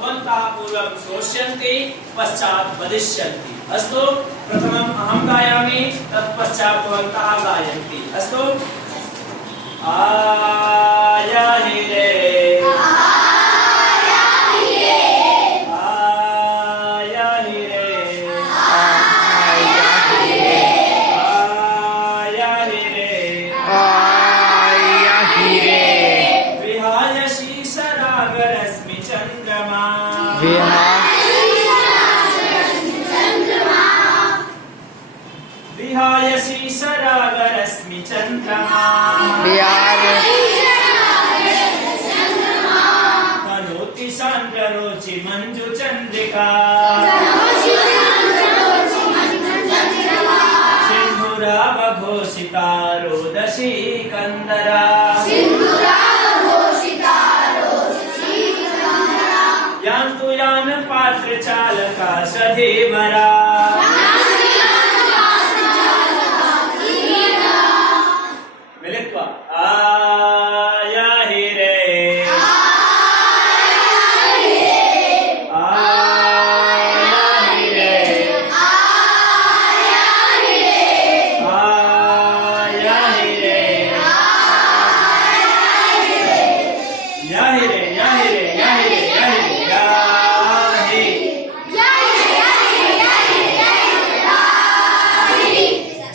भवन्तः पूर्वं श्रोष्यन्ति पश्चात् वदिष्यन्ति। अस्तु, प्रथमम् अहं गायामि, तत्पश्चात् भवन्तः गायन्ति। अस्तु, आयाहि रे विहाय शीर्षरागरश्मि चन्द्रमा तनोति सान्द्ररोचि मञ्जुचन्द्रिका सिन्धुरावघोषिता रोदसी कन्दरा यान्तु यान पात्रचालका सधीवरा मिलित्वा आयाहि रे आयाहि रे आयाहि रे याहि रे याहि रे याहि रे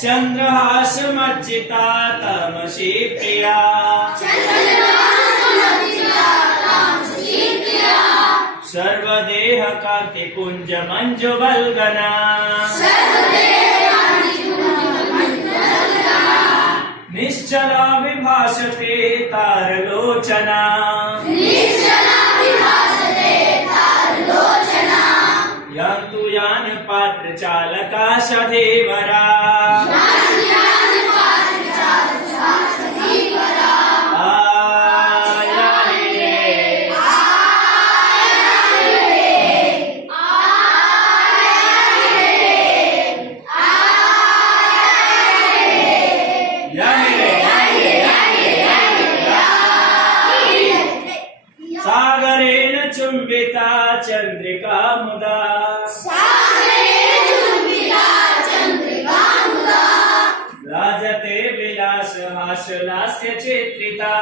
चन्द्रहासमज्जिता तमसी प्रिया सर्वदेह कान्ति पुञ्ज मञ्जुवल्गना निश्चला विभासते तारलोचना यान्तु यान पात्रचालका सधीवरा आयाहि रे याहि रे सागरेण चुम्बिता चन्द्रिका मुदा राजते विलास हास्य लास्य चित्रिता